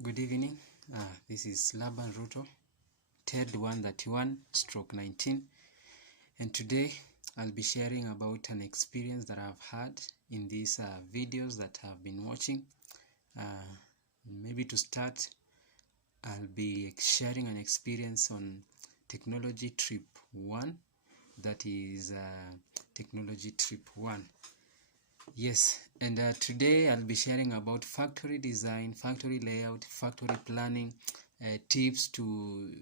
Good evening. This is Laban Ruto, TED 131/19, and today I'll be sharing about an experience that I've had in these videos that I've been watching. Maybe to start, I'll be sharing an experience on Technology Trip 1, that is Technology Trip 1. Yes, and today I'll be sharing about factory design, factory layout, factory planning, tips to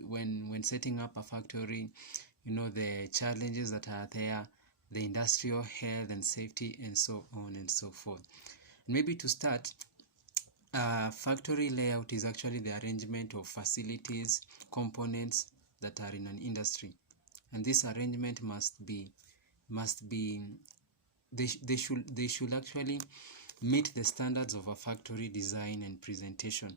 when setting up a factory, the challenges that are there, the industrial health and safety, and so on and so forth. And maybe to start, factory layout is actually the arrangement of facilities, components that are in an industry, and this arrangement must be they should actually meet the standards of a factory design and presentation.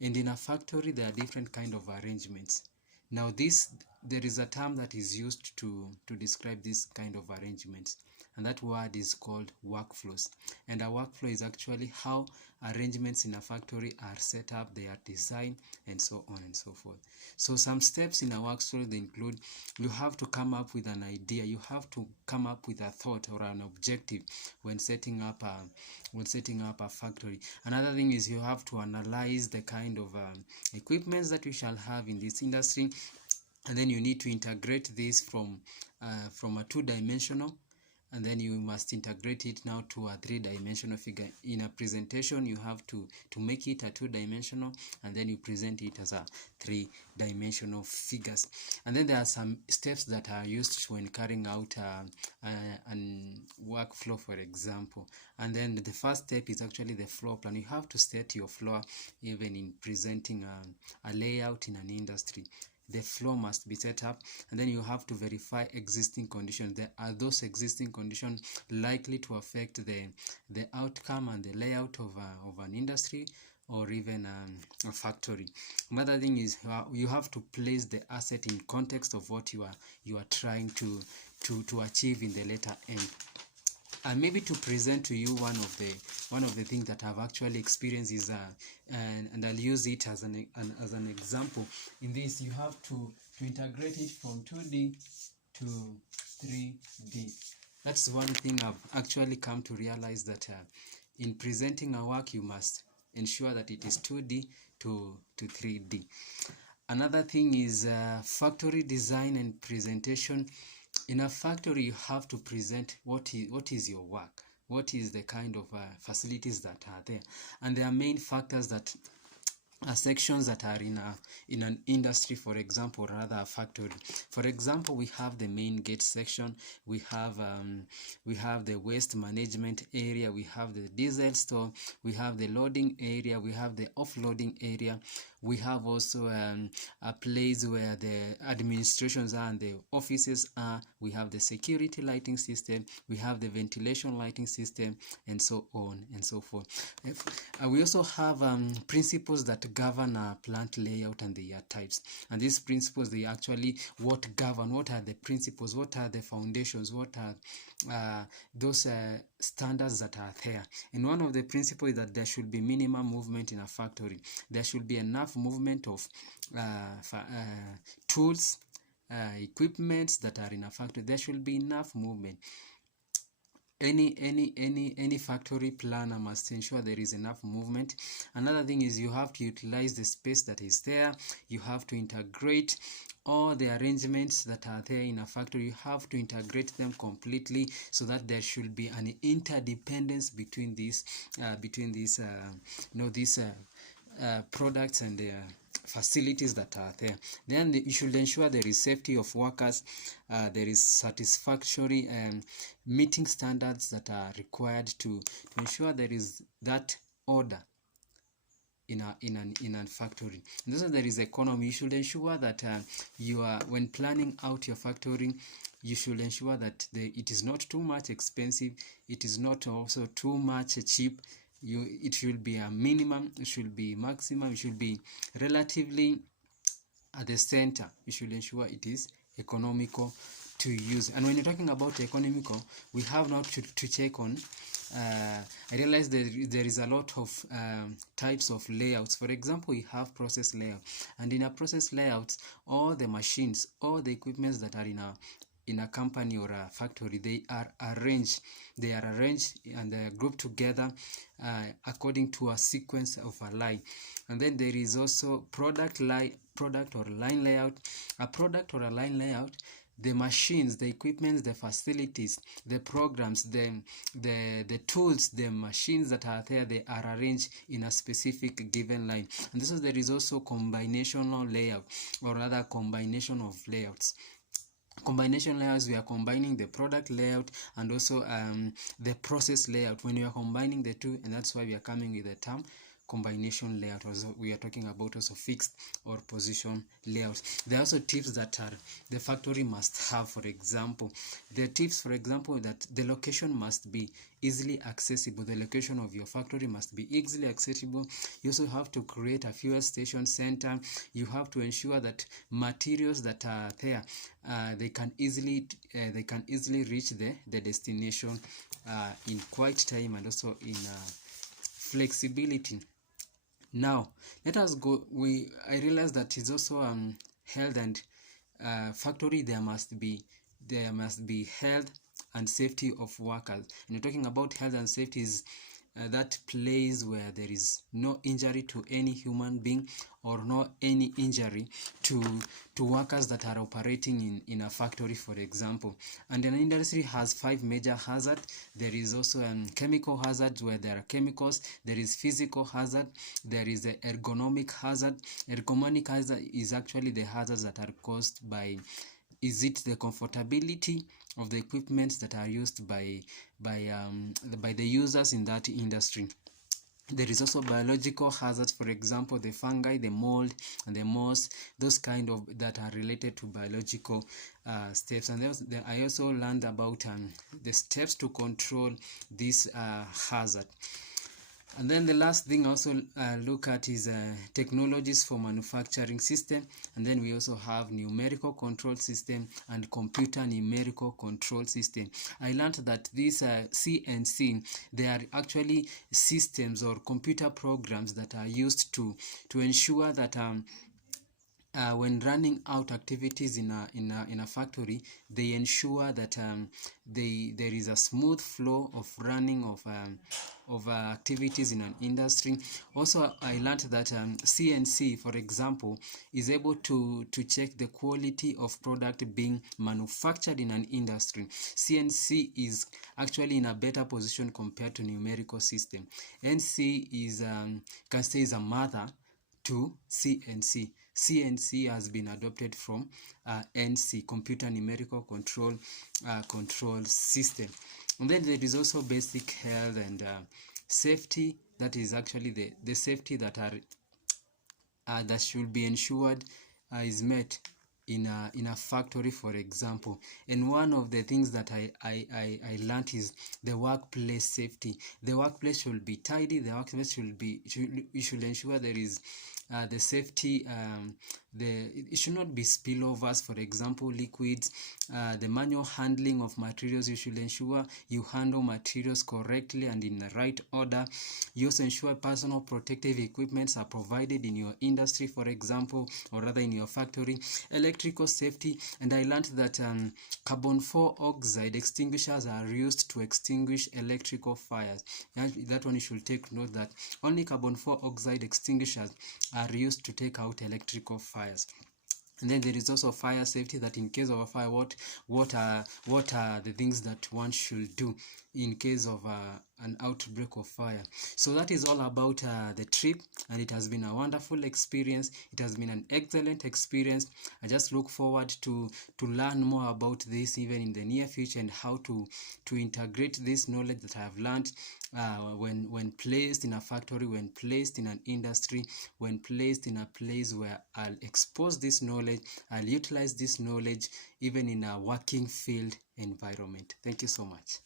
And in a factory there are different kind of arrangements. Now there is a term that is used to describe this kind of arrangements, and that word is called workflows. And a workflow is actually how arrangements in a factory are set up, they are designed, and so on and so forth. So some steps in a workflow, they include, you have to come up with an idea, you have to come up with a thought or an objective when setting up a factory. Another thing is you have to analyze the kind of equipments that we shall have in this industry, and then you need to integrate this from a two-dimensional, and then you must integrate it now to a three-dimensional figure. In a presentation, you have to make it a two-dimensional, and then you present it as a three-dimensional figures. And then there are some steps that are used when carrying out a workflow, for example. And then the first step is actually the floor plan. You have to set your floor even in presenting a layout in an industry. The floor must be set up, and then you have to verify existing conditions. Are those existing conditions likely to affect the outcome and the layout of an industry or even a factory? Another thing is you have to place the asset in context of what you are trying to achieve in the later end. And maybe to present to you one of the things that I've actually experienced is and I'll use it as an example. In this, you have to integrate it from 2D to 3D. That's one thing I've actually come to realize, that in presenting a work, you must ensure that it is 2D to 3D. Another thing is factory design and presentation. In a factory, you have to present what is your work, what is the kind of facilities that are there, and there are main factors that are sections that are in an industry, for example, rather a factory. For example, we have the main gate section, we have the waste management area, we have the diesel store, we have the loading area, we have the offloading area, we have also a place where the administrations are and the offices are, we have the security lighting system, we have the ventilation lighting system, and so on and so forth. We also have principles that govern our plant layout and their types, and these principles, they actually what are the principles, what are the foundations, what are those standards that are there. And one of the principles is that there should be minimum movement in a factory. There should be enough movement of tools, equipments that are in a factory. There should be enough movement. Any factory planner must ensure there is enough movement. Another thing is you have to utilize the space that is there. You have to integrate all the arrangements that are there in a factory. You have to integrate them completely, so that there should be an interdependence between these products and their facilities that are there. Then you should ensure there is safety of workers, there is satisfactory meeting standards that are required to ensure there is that order in a factory. And also there is economy. You should ensure that when planning out your factory, you should ensure that it is not too much expensive, it is not also too much cheap. It should be a minimum, it should be maximum, it should be relatively at the center. You should ensure it is economical to use. And when you're talking about economical, we have now to check on I realized that there is a lot of types of layouts. For example, we have process layout, and in a process layout, all the machines, all the equipments that are in a company or a factory, they are arranged and they are grouped together according to a sequence of a line. And then there is also product or line layout. A product or a line layout, the machines, the equipments, the facilities, the programs, the tools, the machines that are there, they are arranged in a specific given line. And this is there is also combinational layout, or rather combination of layouts. Combination layouts, we are combining the product layout and also the process layout. When you are combining the two, and that's why we are coming with the term combination layout. Also, we are talking about also fixed or position layouts. There are also tips that are the factory must have. For example, the tips, for example, that the location must be easily accessible. The location of your factory must be easily accessible. You also have to create a fuel station center. You have to ensure that materials that are there, they can easily reach the destination in quiet time, and also in flexibility. Now let us go. I realize that it's also health and factory. There must be health and safety of workers. And you're talking about health and safety is that place where there is no injury to any human being, or no any injury to workers that are operating in a factory, for example. And an industry has 5 major hazards. There is also chemical hazard, where there are chemicals. There is physical hazard. There is the ergonomic hazard. Ergonomic hazard is actually the hazards that are caused by, is it the comfortability of the equipment that are used by the users in that industry. There is also biological hazards, for example, the fungi, the mold, and the moss, those kind of that are related to biological steps. And I also learned about the steps to control this hazard. And then the last thing I also look at is technologies for manufacturing system. And then we also have numerical control system and computer numerical control system. I learned that these CNC, they are actually systems or computer programs that are used to ensure that when running out activities in a factory, they ensure that there is a smooth flow of running of activities in an industry. Also, I learned that CNC, for example, is able to check the quality of product being manufactured in an industry. CNC is actually in a better position compared to numerical system. NC is can say is a mother to CNC. CNC has been adopted from NC, computer numerical control system. And then there is also basic health and safety. That is actually the safety that are that should be ensured is met in a factory, for example. And one of the things that I learned is the workplace safety. The workplace should be tidy. The workplace you should ensure there is the safety. It should not be spillovers, for example, liquids. The manual handling of materials, you should ensure you handle materials correctly and in the right order. You also ensure personal protective equipments are provided in your industry, for example, or rather in your factory. Electrical safety, and I learned that carbon 4 oxide extinguishers are used to extinguish electrical fires. That one you should take note that only carbon 4 oxide extinguishers are used to take out electrical fires. And then there is also fire safety, that in case of a fire, what are the things that one should do in case of an outbreak of fire. So that is all about the trip, and it has been a wonderful experience. It has been an excellent experience. I just look forward to learn more about this even in the near future, and how to integrate this knowledge that I have learned when placed in a factory, when placed in an industry, when placed in a place where I'll expose this knowledge, I'll utilize this knowledge even in a working field environment. Thank you so much.